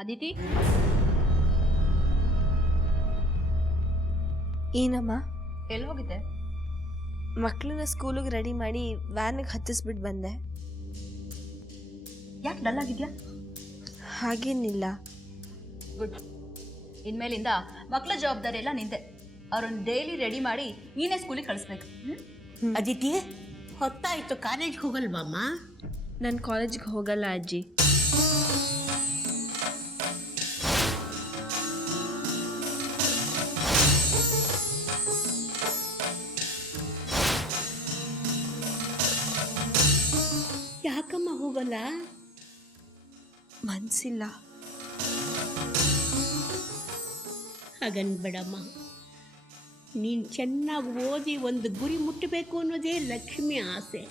ಅದಿತಿ, ಏನಮ್ಮ? ಎಲ್ಲಿ ಹೋಗಿದ್ದೆ? ಮಕ್ಕಳನ್ನ ಸ್ಕೂಲಿಗೆ ರೆಡಿ ಮಾಡಿ ವ್ಯಾನಿಗೆ ಹತ್ತಿಸ್ಬಿಟ್ಟು ಬಂದೆ. ಯಾಕೆ ಡಲ್ ಆಗಿದ್ಯಾ? ಹಾಗೇನಿಲ್ಲ. ಗುಡ್. ಇನ್ಮೇಲಿಂದ ಮಕ್ಕಳ ಜವಾಬ್ದಾರಿ ಎಲ್ಲ ನಿಂದೆ. ಅವ್ರನ್ನ ಡೈಲಿ ರೆಡಿ ಮಾಡಿ ನೀನೇ ಸ್ಕೂಲಿಗೆ ಕಳಿಸ್ಬೇಕು. ಅದಿತಿ, ಹೊತ್ತಾಯ್ತು, ಕಾಲೇಜ್ಗೆ ಹೋಗಲ್ವಮ್ಮ? ನಾನು ಕಾಲೇಜಿಗೆ ಹೋಗಲ್ಲ ಅಜ್ಜಿ. ಯಾಕಮ್ಮ ಹೋಗಲ್ಲ? ಮನಸ್ಸಿಲ್ಲ. ಹಾಗನ್ಬೇಡಮ್ಮ. ನೀನು ಚೆನ್ನಾಗಿ ಓದಿ ಒಂದು ಗುರಿ ಮುಟ್ಟಬೇಕು ಅನ್ನೋದೇ ಲಕ್ಷ್ಮಿ ಆಸೆ.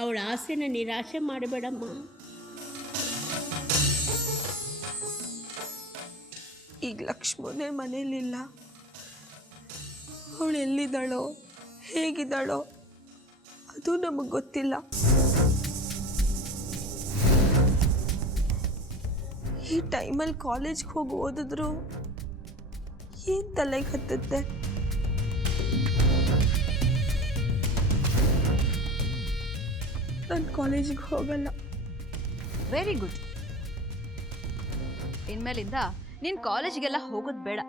ಅವಳ ಆಸೆನ ನಿರಾಶೆ ಮಾಡಬೇಡಮ್ಮ. ಈಗ ಲಕ್ಷ್ಮಣೇ ಮನೇಲಿಲ್ಲ. ಅವಳು ಎಲ್ಲಿದ್ದಾಳೋ ಹೇಗಿದ್ದಾಳೋ ಅದು ನಮಗೆ ಗೊತ್ತಿಲ್ಲ. ಈ ಟೈಮಲ್ಲಿ ಕಾಲೇಜ್ಗೆ ಹೋಗಿ ಓದಿದ್ರು ಏನು ತಲೆಗೆ ಹತ್ತುತ್ತೆ? ನಾನು ಕಾಲೇಜಿಗೆ ಹೋಗಲ್ಲ. Very good. ಇನ್ಮೇಲಿಂದ ನೀನು ಕಾಲೇಜಿಗೆಲ್ಲ ಹೋಗೋದು ಬೇಡ.